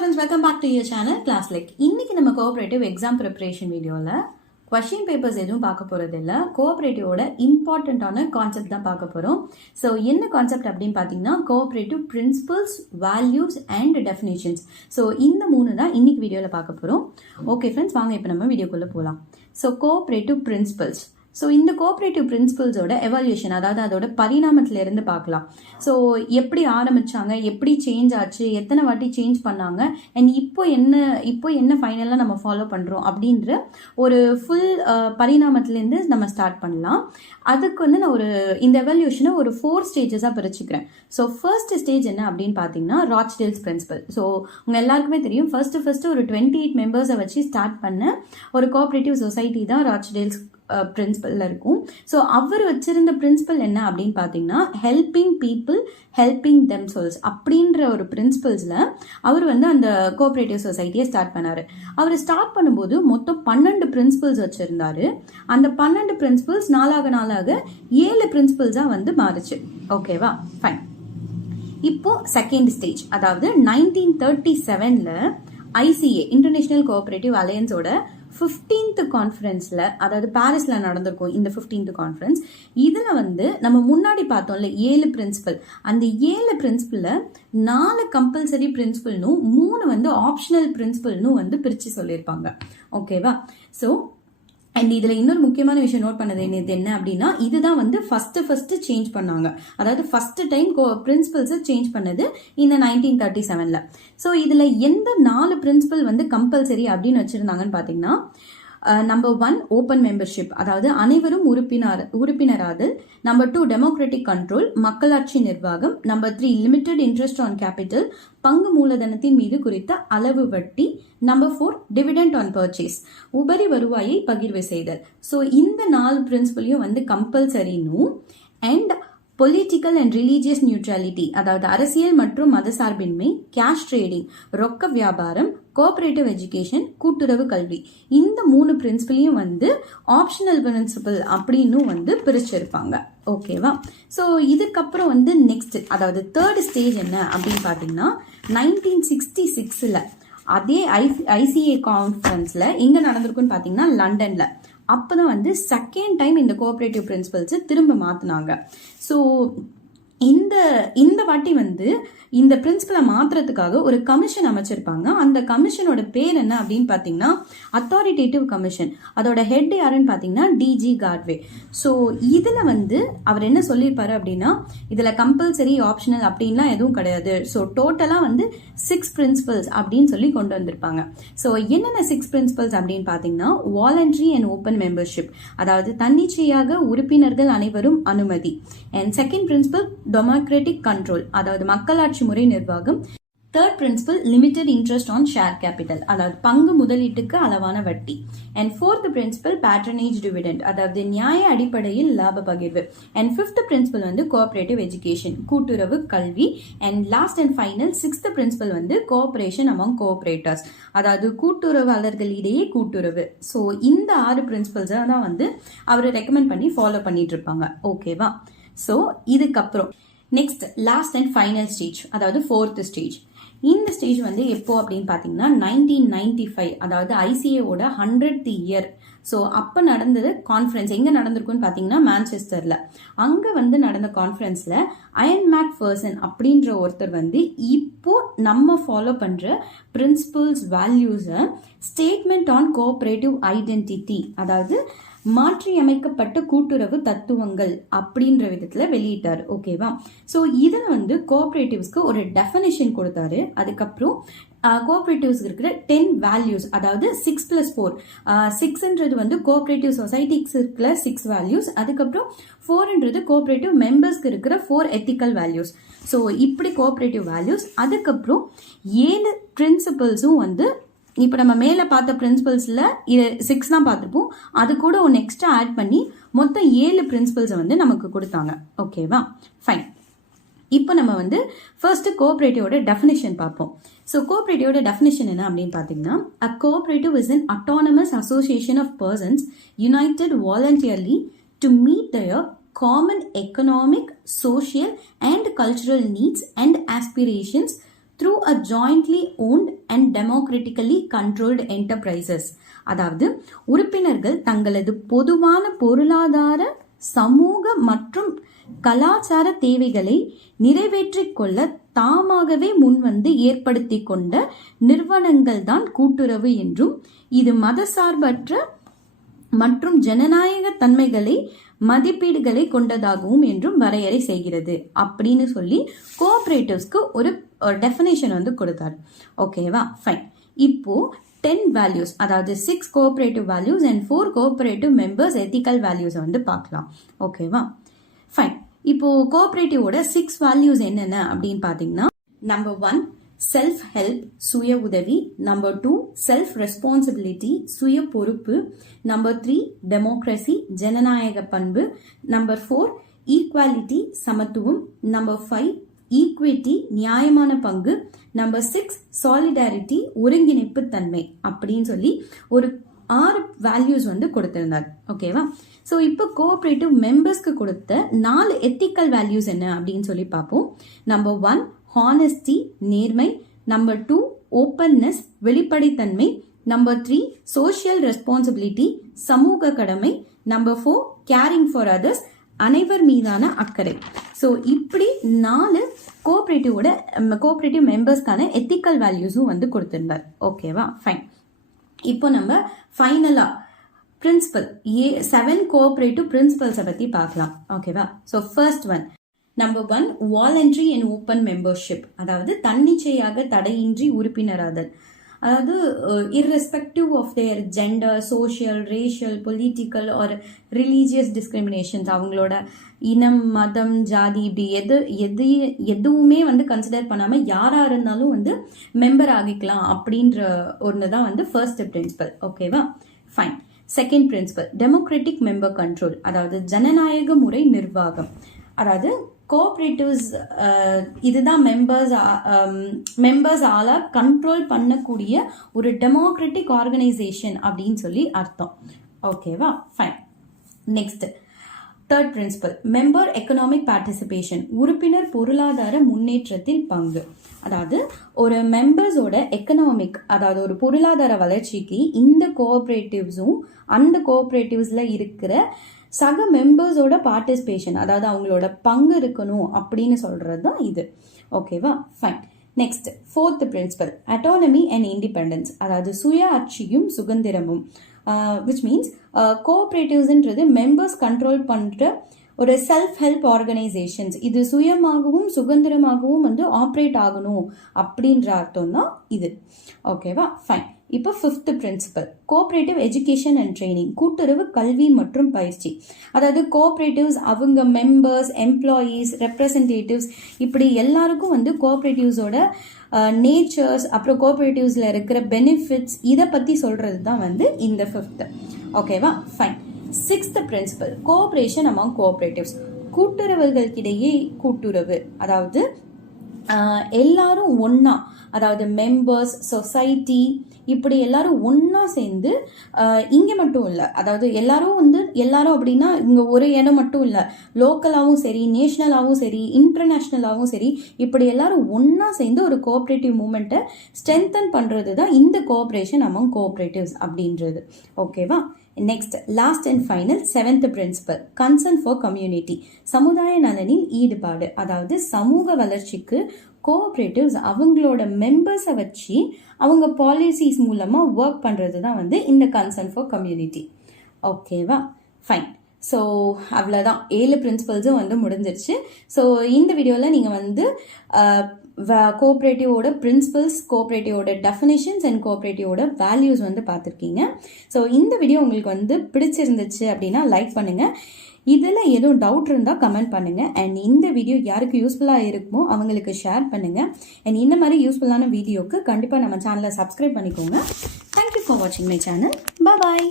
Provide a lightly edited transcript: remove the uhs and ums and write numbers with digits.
friends, welcome back to your channel Classlick. இன்னைக்கு நம்ம cooperative exam preparation வீடியோல question papers எதுவும் பார்க்க போறது இல்ல. கோஆபரேட்டிவோட இம்பார்ட்டன்டான கான்செப்ட் தான் பார்க்க போறோம். ஸோ என்ன கான்செப்ட் அப்படின்னு பார்த்தீங்கன்னா cooperative principles, values and definitions. So இந்த மூணு தான் இன்னைக்கு வீடியோல பார்க்க போறோம். ஓகே ஃப்ரெண்ட்ஸ், வாங்க இப்போ நம்ம வீடியோக்குள்ள போகலாம். So cooperative principles. ஸோ இந்த கோஆபரேட்டிவ் பிரின்சிபல்ஸோட எவால்யூஷன், அதாவது அதோட பரிணாமத்துல இருந்து பார்க்கலாம். ஸோ எப்படி ஆரம்பிச்சாங்க, எப்படி சேஞ்ச் ஆச்சு, எத்தனை வாட்டி சேஞ்ச் பண்ணாங்க, அண்ட் இப்போ என்ன ஃபைனலாக நம்ம ஃபாலோ பண்ணுறோம் அப்படின்ற ஒரு ஃபுல் பரிணாமத்துலேருந்து நம்ம ஸ்டார்ட் பண்ணலாம். அதுக்கு வந்து நான் இந்த எவல்யூஷனை ஒரு 4 ஸ்டேஜஸாக பிரிச்சுக்கிறேன். ஸோ ஃபர்ஸ்ட் ஸ்டேஜ் என்ன அப்படின்னு பார்த்தீங்கன்னா ராச்டேல்ஸ் பிரின்சிபல். ஸோ உங்கள் எல்லாருக்குமே தெரியும், ஃபர்ஸ்ட் ஒரு 28 மெம்பர்ஸை வச்சு ஸ்டார்ட் பண்ண ஒரு கோஆபரேட்டிவ் சொசைட்டி தான் ராச்டேல்ஸ் பிரின்சிபல்ல இருக்கும். ஸோ அவர் வச்சிருந்த பிரின்சிபல் என்ன அப்படின்னு பார்த்தீங்கன்னா ஹெல்பிங் பீப்புள் ஹெல்பிங் தெம்செல்ஸ் அப்படின்ற ஒரு பிரின்சிபல்ஸ்ல அவர் வந்து அந்த கோஆபரேட்டிவ் சொசைட்டியை ஸ்டார்ட் பண்ணாரு. அவர் ஸ்டார்ட் பண்ணும்போது மொத்தம் 12 பிரின்சிபல்ஸ் வச்சிருந்தாரு. அந்த 12 பிரின்சிபல்ஸ் நாளாக 7 பிரின்சிபல்ஸா வந்து மாறுச்சு. ஓகேவா, ஃபைன். இப்போ செகண்ட் ஸ்டேஜ், அதாவது 1937ல ஐசிஏ இன்டர்நேஷனல் கோஆபரேட்டிவ் அலையன்ஸோட 15th கான்ஃபரன்ஸ்ல, அதாவது பாரிஸ்ல நடந்திருக்கும் இந்த 15th கான்ஃபரன்ஸ். இதுல வந்து நம்ம முன்னாடி பார்த்தோம்ல 7 பிரின்சிபல், அந்த 7 பிரின்சிபல்ல 4 கம்பல்சரி பிரின்சிபல்னும் 3 வந்து ஆப்ஷனல் பிரின்சிபல்னும் வந்து பிரிச்சு சொல்லியிருப்பாங்க. ஓகேவா. ஸோ அண்ட் இதுல இன்னொரு முக்கியமான விஷயம் நோட் பண்ணது என்ன அப்படின்னா, இதுதான் வந்து ஃபர்ஸ்ட் சேஞ்ச் பண்ணாங்க. அதாவது ஃபர்ஸ்ட் டைம் பிரின்சிபல்ஸ் சேஞ்ச் பண்ணது இந்த 1937ல. ஸோ இதுல எந்த 4 பிரின்சிபல் வந்து கம்பல்சரி அப்படின்னு வச்சிருந்தாங்கன்னு பாத்தீங்கன்னா, நம்பர் 1 ஓப்பன் மெம்பர்ஷிப், அதாவது அனைவரும் உறுப்பினராதல். நம்பர் 2 டெமோக்ராட்டிக் கண்ட்ரோல், மக்களாட்சி நிர்வாகம். Number 3 limited interest on capital, பங்கு மூலதனத்தின் மீது குறித்த அளவு வட்டி. நம்பர் 4 டிவிடெண்ட் ஆன் பர்ச்சேஸ், உபரி வருவாயை பகிர்வு செய்தல். ஸோ இந்த 4 பிரின்சிபலையும் வந்து கம்பல்சரினும், and political and religious neutrality, அதாவது அரசியல் மற்றும் மதசார்பின்மை, கேஷ் ட்ரேடிங், ரொக்க வியாபாரம், கோஆபரேட்டிவ் எஜுகேஷன், கூட்டுறவு கல்வி, இந்த 3 பிரின்சிபலையும் வந்து ஆப்ஷனல் பிரின்சிபல் அப்படின்னு வந்து பிரிச்சிருப்பாங்க. ஓகேவா. ஸோ இதுக்கப்புறம் வந்து நெக்ஸ்ட், அதாவது தேர்ட் ஸ்டேஜ் என்ன அப்படின்னு பார்த்தீங்கன்னா 1966ல அதே ஐசிஏ கான்ஃபரன்ஸ்ல எங்க நடந்திருக்குன்னு பார்த்தீங்கன்னா லண்டன்ல. அப்பதான் வந்து செகண்ட் டைம் இந்த கோஆபரேட்டிவ் பிரின்சிபல்ஸ் திரும்ப மாத்தினாங்க. ஸோ இந்த வாட்டி வந்து இந்த பிரின்சிபலை மாத்துறதுக்காக ஒரு கமிஷன் அமைச்சிருப்பாங்க. அந்த கமிஷனோட பேர் என்ன அப்படின்னு பாத்தீங்கன்னா அத்தாரிட்டேட்டிவ் கமிஷன். அதோட ஹெட் யாருன்னு பாத்தீங்கன்னா டிஜி கார்ட்வே. ஸோ இதுல வந்து அவர் என்ன சொல்லியிருப்பாரு அப்படின்னா, இதுல கம்பல்சரி ஆப்ஷனல் அப்படின்லாம் எதுவும் கிடையாது. ஸோ டோட்டலா வந்து 6 பிரின்சிபல்ஸ் அப்படின்னு சொல்லி கொண்டு வந்திருப்பாங்க. ஸோ என்னென்ன 6 பிரின்சிபல்ஸ் அப்படின்னு பாத்தீங்கன்னா வாலண்டரி அண்ட் ஓப்பன் மெம்பர்ஷிப், அதாவது தன்னிச்சையாக உறுப்பினர்கள் அனைவரும் அனுமதி. And second principle democratic control, அதாவது மக்களாட்சி முறை நிர்வாகம். Third principle limited interest on share capital, அதாவது பங்கு முதலீட்டுக்கு அளவான வட்டி. And fourth principle patronage dividend, அதாவது நியாய அடிப்படையில் லாப பகிர்வு. அண்ட் ஃபிஃப்த் பிரின்சிபல் வந்து கோஆபரேட்டிவ் எஜுகேஷன், கூட்டுறவு கல்வி. And last and final 6th principle வந்து கோஆபரேஷன் அமாங் கோஆபரேட்டர்ஸ், அதாவது கூட்டுறவாளர்களிடையே கூட்டுறவு. ஸோ இந்த 6 பிரின்சிபல்ஸ் தான் வந்து அவர் ரெக்கமெண்ட் பண்ணி ஃபாலோ பண்ணிட்டு இருப்பாங்க. ஓகேவா. ஸோ இதுக்கப்புறம் next last and final stage, அதாவது 4th ஸ்டேஜ். இந்த ஸ்டேஜ் வந்து எப்போ அப்படின்னு பார்த்தீங்கன்னா 1995, அதாவது ஐசிஏவோட 100th இயர். ஸோ அப்போ நடந்தது கான்ஃபரன்ஸ் எங்கே நடந்திருக்குன்னு பார்த்தீங்கன்னா மான்செஸ்டரில். அங்கே வந்து நடந்த கான்ஃபரன்ஸில் அயன் மேக் பர்சன் அப்படின்ற ஒருத்தர் வந்து இப்போ நம்ம ஃபாலோ பண்ணுற பிரின்சிபல்ஸ், வேல்யூஸை ஸ்டேட்மெண்ட் ஆன் கோஆபரேட்டிவ் ஐடென்டிட்டி, அதாவது மாற்றியமைக்கப்பட்ட கூட்டுறவு தத்துவங்கள் அப்படின்ற விதத்துல வெளியிட்டாரு. ஓகேவா. ஸோ இதுல வந்து கோஆபரேட்டிவ்ஸ்க்கு ஒரு டெஃபினிஷன் கொடுத்தாரு. அதுக்கப்புறம் கோஆபரேட்டிவ்ஸ் இருக்கிற 10 வேல்யூஸ், அதாவது 6+4, 6ன்றது வந்து கோஆபரேட்டிவ் சொசைட்டிக்கு இருக்கிற 6 வேல்யூஸ். அதுக்கப்புறம் 4ன்றது கோஆபரேட்டிவ் மெம்பர்ஸ்க்கு இருக்கிற 4 எத்திக்கல் வேல்யூஸ். ஸோ இப்படி கோஆபரேட்டிவ் வேல்யூஸ். அதுக்கப்புறம் 7 பிரின்சிபல்ஸும் வந்து இப்போ நம்ம மேலே பார்த்த பிரின்சிபல்ஸில் 6 தான் பார்த்துப்போம். அது கூட ஒன்று எக்ஸ்ட்ரா ஆட் பண்ணி மொத்தம் 7 பிரின்சிபல்ஸை வந்து நமக்கு கொடுத்தாங்க. ஓகேவா, ஃபைன். இப்போ நம்ம வந்து ஃபர்ஸ்ட் கோஆபரேட்டிவோட டெஃபினிஷன் பார்ப்போம். ஸோ கோஆபரேட்டிவோட டெஃபினிஷன் என்ன அப்படின்னு பார்த்தீங்கன்னா, a cooperative is an autonomous association of persons united voluntarily to meet their common economic, social and cultural needs and aspirations through a jointly owned and democratically controlled enterprises. அதாவது உறுப்பினர்கள் தங்களது பொதுவான பொருளாதார சமூக மற்றும் கலாச்சார தேவைகளை நிறைவேற்றிக் கொள்ள தாமாகவே முன்வந்து ஏற்படுத்தி கொண்ட நிறுவனங்கள் தான் கூட்டுறவு என்றும், இது மதசார்பற்ற மற்றும் ஜனநாயக தன்மைகளை மதிப்பீடுகளை கொண்டதாகவும் என்றும் வரையறை செய்கிறது அப்படின்னு சொல்லி கோஆபரேட்டிவ்ஸ்க்கு ஒரு டெஃபினேஷன் வந்து கொடுத்தார். ஓகேவா, ஃபைன். இப்போ 10 வேல்யூஸ், அதாவது 6 cooperative values and 4 cooperative members ethical values வந்து பார்க்கலாம். ஓகேவா, ஃபைன். இப்போ கோஆபரேட்டிவோட 6 வேல்யூஸ் என்னென்ன அப்படின்னு பார்த்தீங்கன்னா, நம்பர் 1 செல்ஃப் ஹெல்ப், சுய உதவி. நம்பர் 2 செல்ஃப் ரெஸ்பான்சிபிலிட்டி, சுய பொறுப்பு. நம்பர் 3 டெமோக்ரஸி, ஜனநாயக பண்பு. நம்பர் 4 ஈக்வாலிட்டி, சமத்துவம். நம்பர் 5 ஈக்விட்டி, நியாயமான பங்கு. நம்பர் 6 சாலிடாரிட்டி, ஒருங்கிணைப்பு தன்மை அப்படின்னு சொல்லி ஒரு 6 வேல்யூஸ் வந்து கொடுத்திருந்தார். ஓகேவா, ஸோ இப்போ கோஆபரேட்டிவ் மெம்பர்ஸ்க்கு கொடுத்த 4 எத்திக்கல் வேல்யூஸ் என்ன அப்படின்னு சொல்லி பார்ப்போம். நம்பர் 1 ஹானஸ்டி, நேர்மை. நம்பர் 2 ஓப்பன்னஸ், வெளிப்படைத்தன்மை. நம்பர் 3 சோஷியல் ரெஸ்பான்சிபிலிட்டி, சமூக கடமை. நம்பர் 4 கேரிங் ஃபார் அதர்ஸ், அனைவர் மீதான அக்கறை. ஸோ இப்படி 4 கோஆபரேட்டிவ் மெம்பர்ஸ்க்கான எத்திக்கல் வேல்யூஸும் வந்து கொடுத்திருந்தார். ஓகேவா, ஃபைன். இப்போ நம்ம ஃபைனலா பிரின்சிபல் 7 கோஆபரேட்டிவ் பிரின்சிபல்ஸை பத்தி பார்க்கலாம். ஓகேவா, so first one, number 1 voluntary and open membership, அதாவது தன்னிச்சையாக தடையின்றி உறுப்பினராதல். அதாவது irrespective of their gender, social, racial, political or religious discriminations, அவங்களோட இனம், மதம், ஜாதி, இப்படி எதுவுமே வந்து கன்சிடர் பண்ணாம யாரா இருந்தாலும் வந்து மெம்பர் ஆகிக்கலாம் அப்படின்ற ஒன்று தான் வந்து ஃபர்ஸ்ட் பிரின்சிபல். ஓகேவா, fine. Second principle democratic member control, அதாவது ஜனநாயக முறை நிர்வாகம். அதாவது கோஆபரேட்டிவ்ஸ் இதுதான் மெம்பர்ஸ் ஆளா கண்ட்ரோல் பண்ணக்கூடிய ஒரு டெமோக்ராட்டிக் ஆர்கனைசேஷன் அப்படின்னு சொல்லி அர்த்தம். ஓகேவா, fine. Next third principle member economic participation, உறுப்பினர் பொருளாதார முன்னேற்றத்தில் பங்கு. அதாவது ஒரு மெம்பர்ஸோட எக்கனாமிக், அதாவது ஒரு பொருளாதார வளர்ச்சிக்கு இந்த கோஆபரேட்டிவ்ஸும் அந்த கோஆபரேட்டிவ்ஸ்ல இருக்கிற சக மெம்பர்ஸோட பார்ட்டிசிபேஷன், அதாவது அவங்களோட பங்கு இருக்கணும் அப்படின்னு சொல்றது தான் இது. ஓகேவா, fine. Next fourth principle autonomy and independence, அதாவது சுய ஆட்சியும் சுதந்திரமும். விச் மீன்ஸ் கோஆபரேட்டிவ்ஸ்ன்றது மெம்பர்ஸ் கண்ட்ரோல் பண்ற ஒரு செல்ஃப் ஹெல்ப் ஆர்கனைசேஷன்ஸ். இது சுயமாகவும் சுதந்திரமாகவும் வந்து ஆப்ரேட் ஆகணும் அப்படின்ற அர்த்தம் தான் இது. ஓகேவா, ஃபைன். இப்போ fifth principle cooperative education and training, கூட்டுறவு கல்வி மற்றும் பயிற்சி. அதாவது கோஆபரேட்டிவ்ஸ் அவங்க மெம்பர்ஸ், எம்ப்ளாயீஸ், ரெப்ரசன்டேட்டிவ்ஸ் இப்படி எல்லாருக்கும் வந்து கோஆபரேட்டிவ்ஸோட நேச்சர்ஸ், அப்புறம் கோஆபரேட்டிவ்ஸ்ல இருக்கிற பெனிஃபிட்ஸ் இதை பத்தி சொல்றது தான் வந்து இந்த ஃபிஃப்த். ஓகேவா, fine. Sixth principle cooperation among cooperatives, கூட்டுறவுகளுக்கிடையே கூட்டுறவு. அதாவது எல்லாரும் ஒன்னா, அதாவது மெம்பர்ஸ், சொசைட்டி இப்படி எல்லாரும் ஒன்னா சேர்ந்து இங்க மட்டும் இல்ல, அதாவது எல்லாரும் அப்படின்னா இங்க ஒரு இடம் மட்டும் இல்ல, லோக்கலாவும் சரி, நேஷனலாவும் சரி, இன்டர்நேஷனலாவும் சரி, இப்படி எல்லாரும் ஒன்னா சேர்ந்து ஒரு கோஆபரேட்டிவ் மூவ்மெண்ட்டை ஸ்ட்ரென்தன் பண்றது தான் இந்த கோஆபரேஷன் அமாங் கோஆபரேட்டிவ்ஸ் அப்படின்றது. ஓகேவா, next last and final seventh principle concern for community, சமுதாய நலனில் ஈடுபாடு. அதாவது சமூக வளர்ச்சிக்கு கோஆபரேட்டிவ்ஸ் அவங்களோட மெம்பர்ஸை வச்சு அவங்க பாலிசிஸ் மூலமா ஒர்க் பண்றது தான் வந்து இந்த கன்சர்ன் ஃபார் கம்யூனிட்டி. ஓகேவா, ஃபைன். ஸோ அவ்வளோதான், 7 பிரின்சிபல்ஸும் வந்து முடிஞ்சிருச்சு. ஸோ இந்த வீடியோவில் நீங்கள் வந்து கோஆபரேட்டிவோட பிரின்சிபல்ஸ், கோஆபரேட்டிவோட டெஃபினேஷன்ஸ் அண்ட் கோஆபரேட்டிவோட வேல்யூஸ் வந்து பார்த்துருக்கீங்க. ஸோ இந்த வீடியோ உங்களுக்கு வந்து பிடிச்சிருந்துச்சு அப்படின்னா லைக் பண்ணுங்க. இதில் எதுவும் டவுட் இருந்தால் கமெண்ட் பண்ணுங்க. அண்ட் இந்த வீடியோ யாருக்கு யூஸ்ஃபுல்லாக இருக்குமோ அவங்களுக்கு ஷேர் பண்ணுங்க. அண்ட் இந்த மாதிரி யூஸ்ஃபுல்லான வீடியோக்கு கண்டிப்பாக நம்ம சேனலை சப்ஸ்கிரைப் பண்ணிக்கோங்க. தேங்க்யூ ஃபார் வாட்சிங் மை சேனல். பாய்.